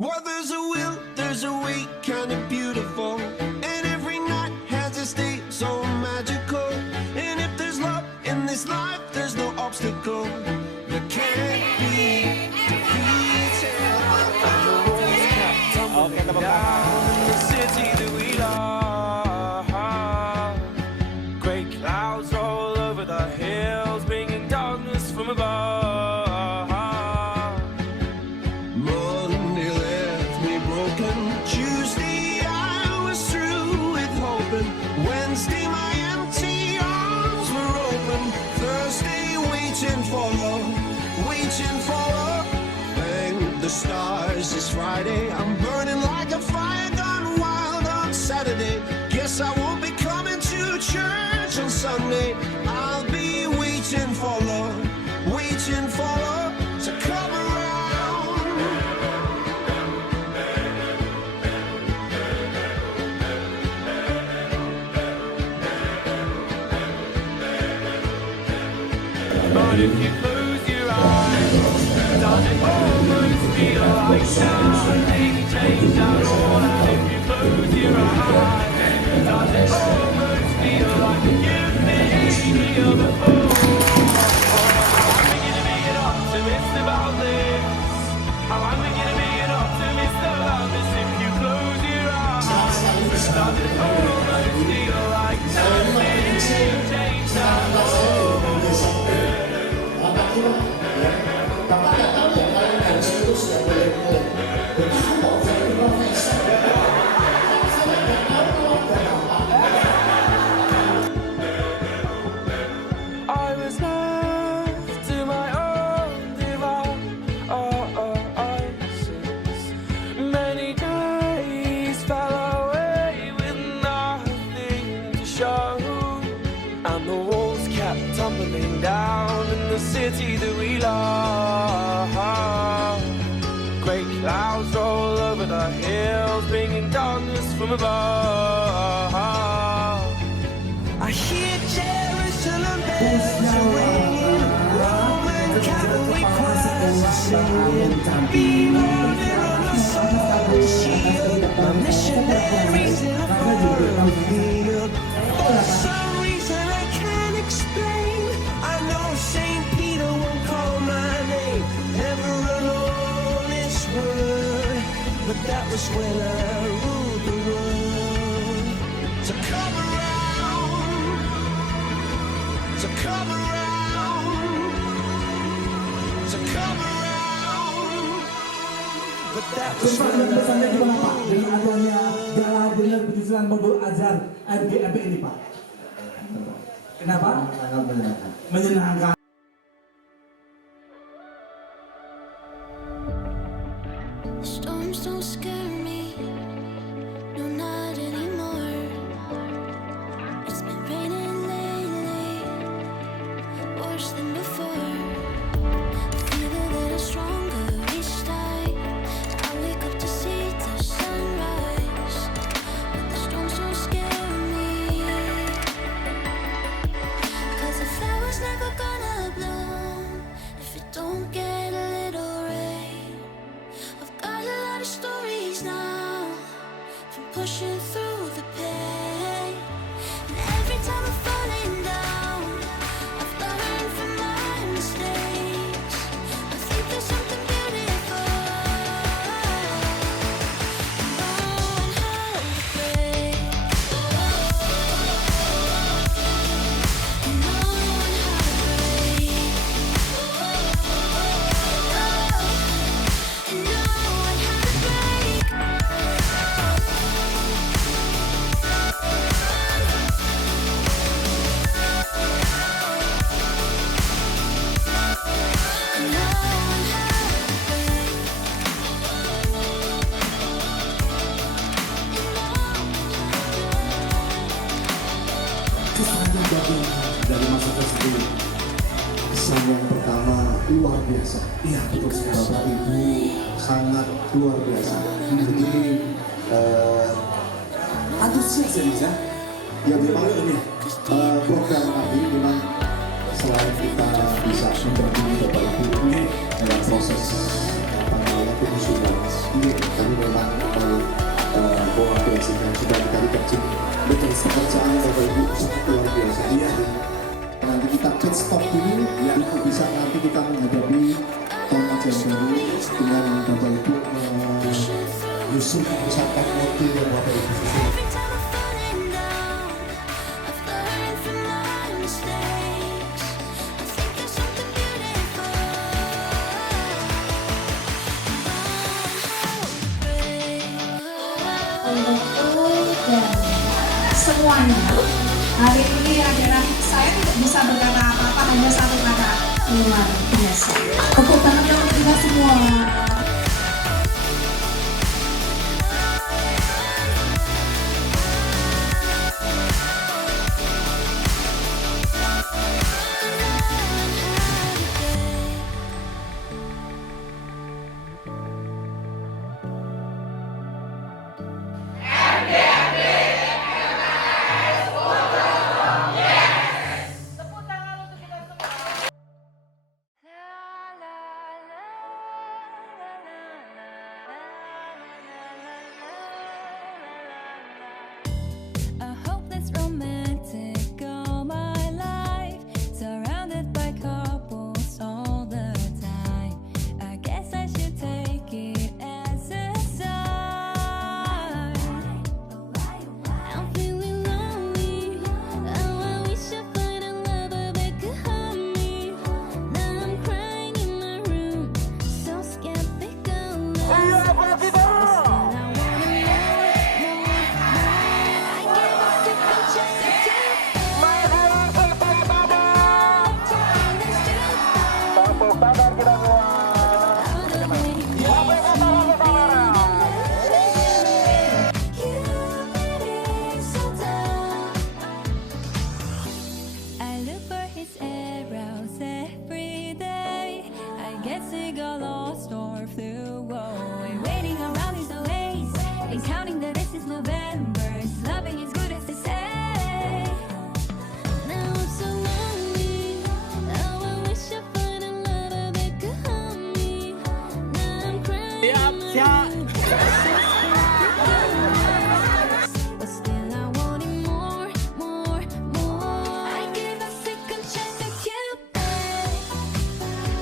Well, there's a will, there's a way, kind of beautiful. And every night has its day so magical. And if there's love in this life, there's no obstacle that can't be defeated. And the walls kept tumbling down in the city that we love. Great clouds roll over the hills, bringing darkness from above. Tuesday I was through with hoping. Wednesday my empty arms were open. Thursday waiting for love, waiting for love. Thank the stars, it's Friday. I'm burning like a fire gone wild on Saturday. Guess I won't be coming to church on Sunday. I'll be waiting for love, waiting for love to come around. But if you close your eyes, does it almost feel like something changed at all? And if you close your eyes, does it almost feel like you've been here before? How am I gonna be an optimist about this? How am I gonna be an optimist about this if you close your eyes? Does it almost feel like something changed at all? Bapak nggak tahu ya kalau garis itu sudah boleh mulai. Betapa very profesor. Saya nggak tahu kalau Bapak. I was left to my own devices. Many days fell away with nothing to show, and the walls kept tumbling down in the city that we love. Great clouds roll over the hills, bringing darkness from above. I hear Jerusalem bells ringing, Roman cavalry choirs singing, bewildered on a sword shield, my missionaries in a foreign field. For some reason I can't explain, I know St. Peter won't call my name, never alone this world, but that was when I ruled the world. So come around, so come around, so come around, but that was when I pesannya gimana Pak? Dengan adanya gala dengan penyusunan modul ajar MGMP ini Pak? Kenapa? Sangat menyenangkan. Menyenangkan. Storms don't scare me, no not anymore. It's been raining lately, worse than before. Feel a little stronger each time I wake up to see the sunrise, but the storms don't scare me. 'Cause the flowers never gonna bloom if it don't get a little rain. I've got a lot of stories now, from pushing through the pain. And every time I'm falling down, I've learned from my mistakes. I think there's something beautiful in knowing how to break, in knowing how to break, in knowing how to break. Kesannya bagian dari masa tersebut. Kesan yang pertama luar biasa. Iya betul sekali. Bapak Ibu sangat luar biasa. Jadi antusias ya Mas ya. Ya memang ini program kami memang selain kita bisa mendampingi Bapak Ibu dalam proses penyusunan, ini justru misalkan motif yang Bapak Ibu susun. Every time I'm falling down, I've learned from my mistakes. I think there's something beautiful. Untuk dan semuanya, hari ini adalah saya tidak bisa berkata apa-apa, hanya satu kata, luar biasa. Tepuk tangan untuk kita semua. A hopeless romantic all my life, surrounded by couples all the time. I guess I should take it as a sign. I'm feeling lonely. Oh, I wish I find a lover that could help me. Now I'm crying in my room, so skeptical. Still I wanna more. I look for his arrows every day. I guess he got lost or flew away. Waiting around his ways and counting the days since November. His loving is good as they say. Now I'm so lonely. Oh, I wish I find a lover that could help me. Now I'm crying. But still I wanted more, more, more. I gave a second chance to Cupid,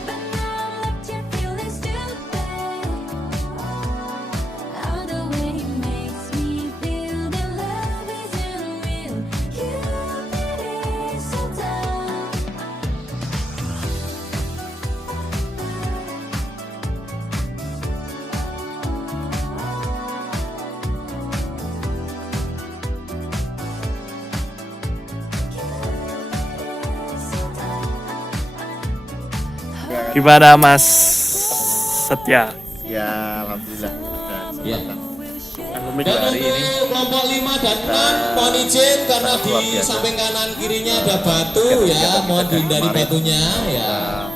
but now I'm left here feeling stupid. Oh, the way he makes me feel that love isn't real. Cupid is so dumb. Gimana Mas Setia? Ya, alhamdulillah. Ya. Alumni Dan hari ini untuk kelompok 5 dan 6 mohon izin karena di luar biasa. samping kanan kirinya ada batu ya, mohon dihindari batunya ya.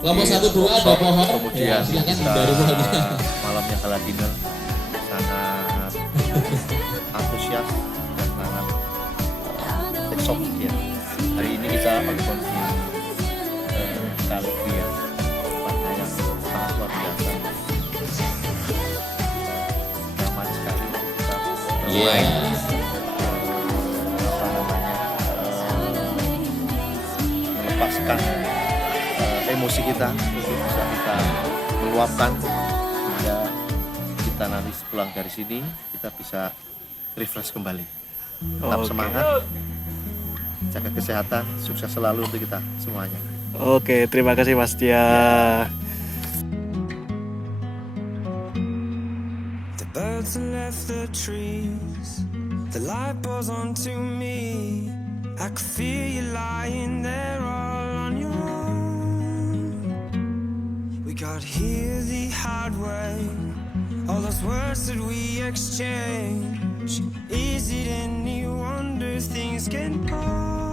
Kelompok 1 2 ada pohon. Kemudian Ya, silakan kita hindari pohonnya. malamnya kala dinner sangat antusias dan sangat excited ya. Hari ini kita pakai kondisi Kaliurang, tempatnya yang sangat luar biasa. Nyaman sekali untuk kita bermain. Apa namanya, melepaskan emosi kita untuk bisa kita meluapkan sehingga kita nanti pulang dari sini kita bisa refresh kembali. Tetap Oke. semangat, jaga kesehatan, sukses selalu untuk kita semuanya. Oke, terima kasih Mas Setia. The birds have left the trees. The light pours onto me. I could feel you lying there all on your own. We got here the hard way. All those words that we exchange. Is it any wonder things can go?